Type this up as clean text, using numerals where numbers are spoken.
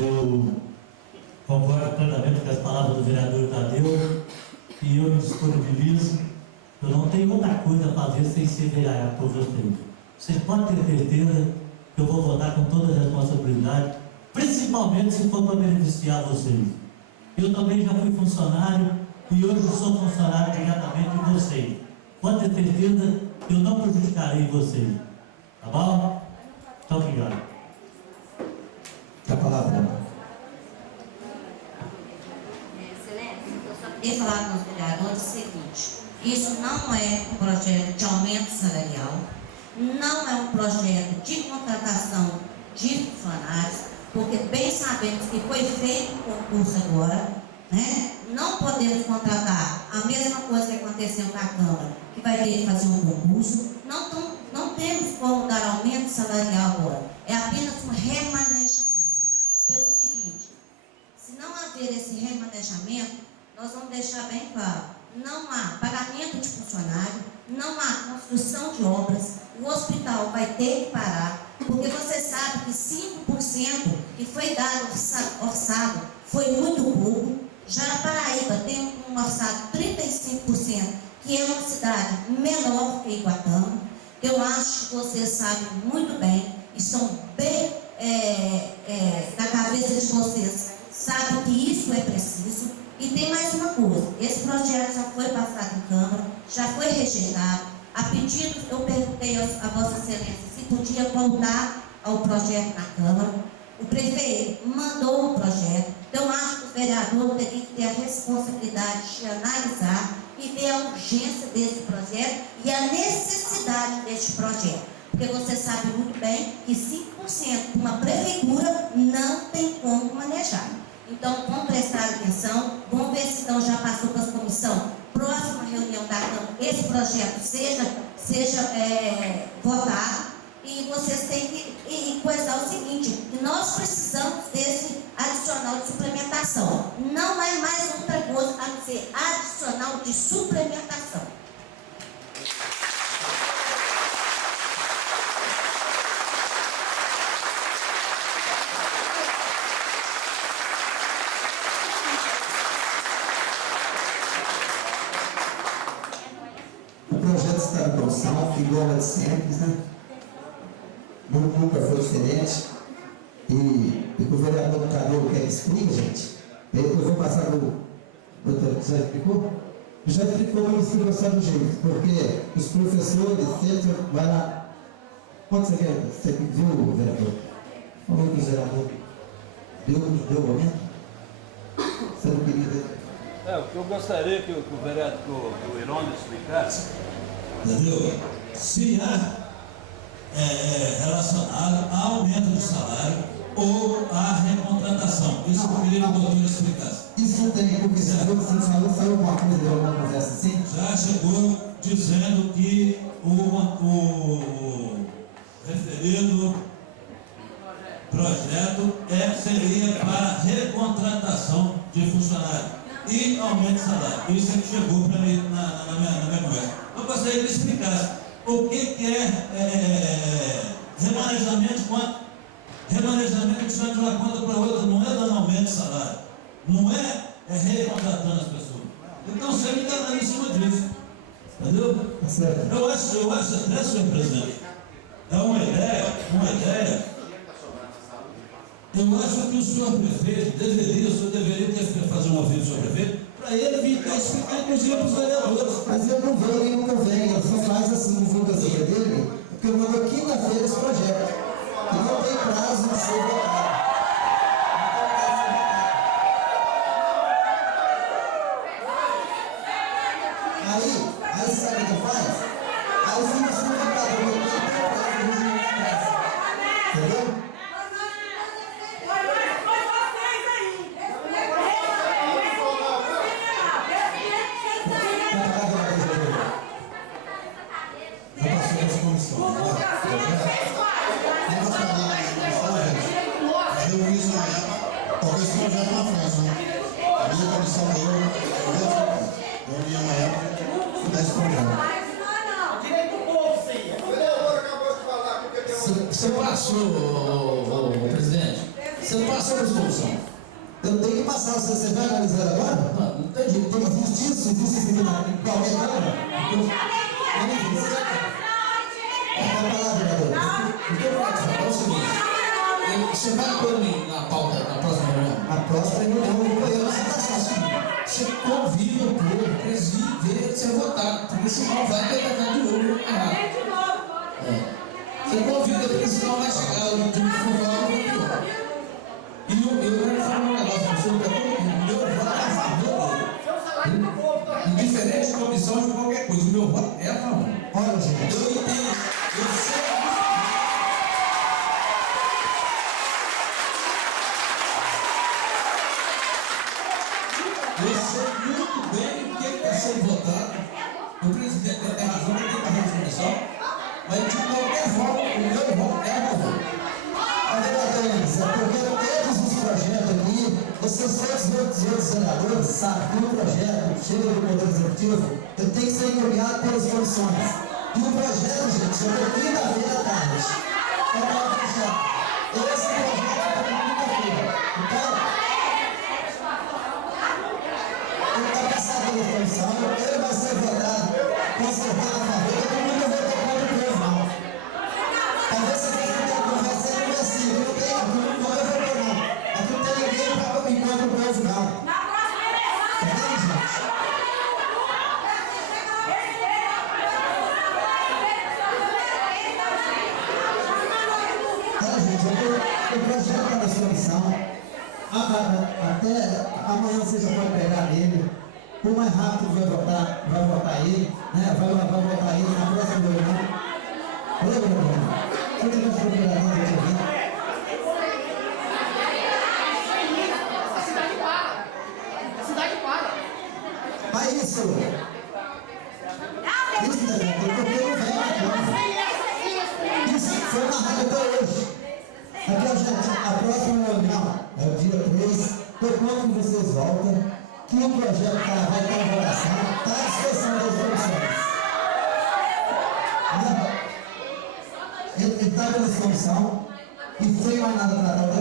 Eu concordo plenamente com as palavras do vereador Tadeu e eu me disponibilizo. Eu não tenho outra coisa a fazer sem ser vereador por vocês. Vocês podem ter certeza que eu vou votar com toda a responsabilidade, principalmente se for para beneficiar vocês. Eu também já fui funcionário e hoje eu sou funcionário diretamente de vocês. Pode ter certeza que eu não prejudicarei vocês. Tá bom? Muito obrigado. A palavra. Excelência, eu só queria falar com os vereadores o seguinte: isso não é um projeto de aumento salarial, não é um projeto de contratação de funcionários, porque bem sabemos que foi feito um concurso agora, né? Não podemos contratar a mesma coisa que aconteceu na Câmara, que vai ter que fazer um concurso. Não temos como dar aumento salarial agora, é apenas um remanejamento. Pelo seguinte, se não haver esse remanejamento, nós vamos deixar bem claro: não há pagamento de funcionário, não há construção de obras, o hospital vai ter que parar, porque você sabe que 5% que foi dado orçado foi muito pouco. Já a Paraíba tem um orçado 35%, que é uma cidade menor que Iguatama. Eu acho que vocês sabem muito bem, e estão bem na cabeça de vocês, sabem que isso é preciso. E tem mais uma coisa: esse projeto já foi passado em Câmara, já foi rejeitado. A pedido, eu perguntei a Vossa Excelência se podia voltar ao projeto na Câmara. O prefeito mandou o projeto. Então, acho que o vereador teria que ter a responsabilidade de analisar e ver a urgência desse projeto e a necessidade deste projeto. Porque você sabe muito bem que 5% de uma prefeitura não tem como manejar. Então, vamos prestar atenção, vamos ver se então já passou para a comissão. Próxima reunião da Câmara, esse projeto seja votado. E vocês têm que coisar o seguinte: que nós precisamos desse adicional de suplementação. Não é mais outra coisa a não ser adicional de suplementação. O projeto está em produção, igual a de sempre, né? Nunca foi diferente. E o vereador Tadeu quer que explique, gente. Eu vou passar para o doutor. Já explicou? Já explicou, mas explicou só do jeito. Porque os professores sempre vai lá. Quanto você quer? Você viu, vereador? Falou que o vereador deu o aumento? Você não queria ver? O que eu gostaria que o vereador, que o Irondo explicasse. Entendeu? Se há relacionado ao aumento do salário ou à recontratação. Isso eu queria que o doutor explicasse. Isso não tem, porque você falou, saiu alguma coisa de alguma conversa assim? Já chegou dizendo que o referido projeto seria para recontratação de funcionário e aumento de salário. Isso é que chegou para mim na minha conversa. Eu gostaria que ele explicasse o que é remanejamento de conta. Remanejamento de uma conta para outra não é dando aumento de salário, não é recontratando as pessoas. Então você me engana em cima disso, entendeu? Eu acho até, senhor presidente, é uma ideia. Eu acho que o senhor prefeito deveria ter fazer um ouvido ao senhor prefeito, para ele vir cá explicar, inclusive, para os vereadores. Mas eu não venho e nunca venho, eu só faz assim, divulgação dele, porque eu mando quinta-feira esse projeto. E não tem prazo de ser votado. Aí sabe o que faz? Aí fica explicado, porque não tem prazo de votar. Entendeu? Você passou, presidente, Você não passou a resolução. Eu tenho que passar, você vai analisar agora? Não tem jeito, tem que existir isso, existe isso aqui em qualquer câmara. Você vai pôr na pauta na próxima reunião? A próxima reunião, Você convida o povo para eles verem ser votado, porque senão vai ter que de novo errado. Você convida, porque senão vai chegar o último formal e pior. E eu quero falar um negócio para você, o meu voto é a favor dele. Indiferente da opção de qualquer coisa, o meu voto é a favor. olha, gente. Eu entendo, eu sei. Eu sei muito bem o que está sendo votado. O presidente tem razão, ele tem que fazer a definição. Mas de qualquer forma, o meu voto é a favor. A verdade é isso, é porque todos os projetos aqui, vocês todos os outros senadores sabem que o projeto chega do Poder Executivo, ele tem que ser encaminhado pelas comissões. E o projeto, gente, chegou quinta-feira à tarde. É para fechar. Esse projeto é para quinta-feira. Então, ele está passado pela comissão, ele vai ser votado, com certeza a favor, todo mundo vai votar contra o povo, não. Talvez você tenha que conversar com você, não tem, aqui não vai votar, não. Aqui não tem ninguém para encontrar o povo, não. Entende, gente? Tá, gente, o projeto está na sua missão. Até amanhã você já pode pegar ele. O mais rápido vai votar ele, né? Vai votar ele na próxima reunião. Olha, meu irmão, você tem que procurar dentro A cidade para. Mas isso, porque não vem aqui. Isso foi narrado até hoje. Aqui, gente, a próxima reunião é o dia 3. Eu quando vocês voltam, que o projeto vai estar em votação, está à disposição das comissões. Ele está pela discussão e sem mais nada para tratar.